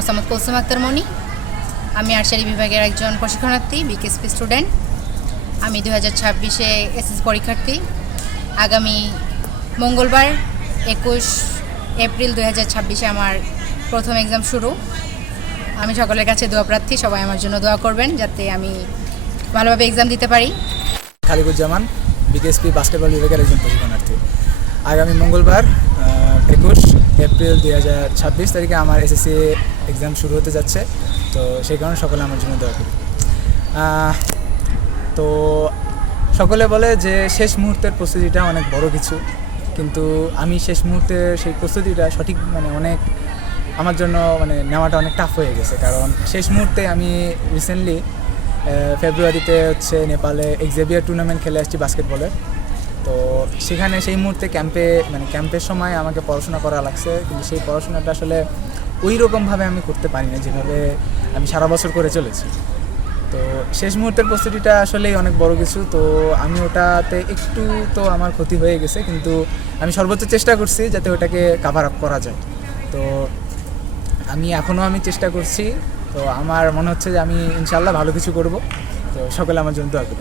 মোসাম্মদ কুলসুম আক্তার মনি। আমি আর্চারি বিভাগের একজন প্রশিক্ষণার্থী, বিকেএসপি স্টুডেন্ট। আমি 2026-এ এসএসসি পরীক্ষার্থী। আগামী মঙ্গলবার 21 এপ্রিল 2026-এ আমার প্রথম এক্সাম শুরু। আমি সকলের কাছে দোয়া প্রার্থী, সবাই আমার জন্য দোয়া করবেন যাতে আমি ভালোভাবে এক্সাম দিতে পারি। খালিকুজ্জামান, বিকেএসপি বাস্কেটবল বিভাগের একজন প্রশিক্ষণার্থী। আগামী মঙ্গলবার 21 এপ্রিল 2026 তারিখে আমার এসএসসি এক্সাম শুরু হতে যাচ্ছে। তো সেই কারণে সকলে আমার জন্য দোয়া করি। তো সকলে বলে যে শেষ মুহূর্তের প্রস্তুতিটা অনেক বড় কিছু, কিন্তু আমি শেষ মুহূর্তে সেই প্রস্তুতিটা সঠিক অনেক আমার জন্য নেওয়াটা অনেক টাফ হয়ে গেছে। কারণ শেষ মুহূর্তে আমি রিসেন্টলি ফেব্রুয়ারিতে নেপালে এক্সেভিয়ার টুর্নামেন্ট খেলে আসছি বাস্কেটবলের। তো সেখানে সেই মুহূর্তে ক্যাম্পের সময় আমাকে পড়াশোনা করা লাগছে, কিন্তু সেই পড়াশোনাটা আসলে ওই রকমভাবে আমি করতে পারি না যেভাবে আমি সারা বছর করে চলেছি। তো শেষ মুহূর্তের প্রস্তুতিটা আসলেই অনেক বড় কিছু। তো আমি ওটাতে একটু তো আমার ক্ষতি হয়ে গেছে, কিন্তু আমি সর্বোচ্চ চেষ্টা করছি যাতে ওটাকে কাভার আপ করা যায়। তো আমি চেষ্টা করছি। তো আমার মনে হচ্ছে যে আমি ইনশাআল্লাহ ভালো কিছু করব। তো সকলে আমার জন্য দোয়া করুন।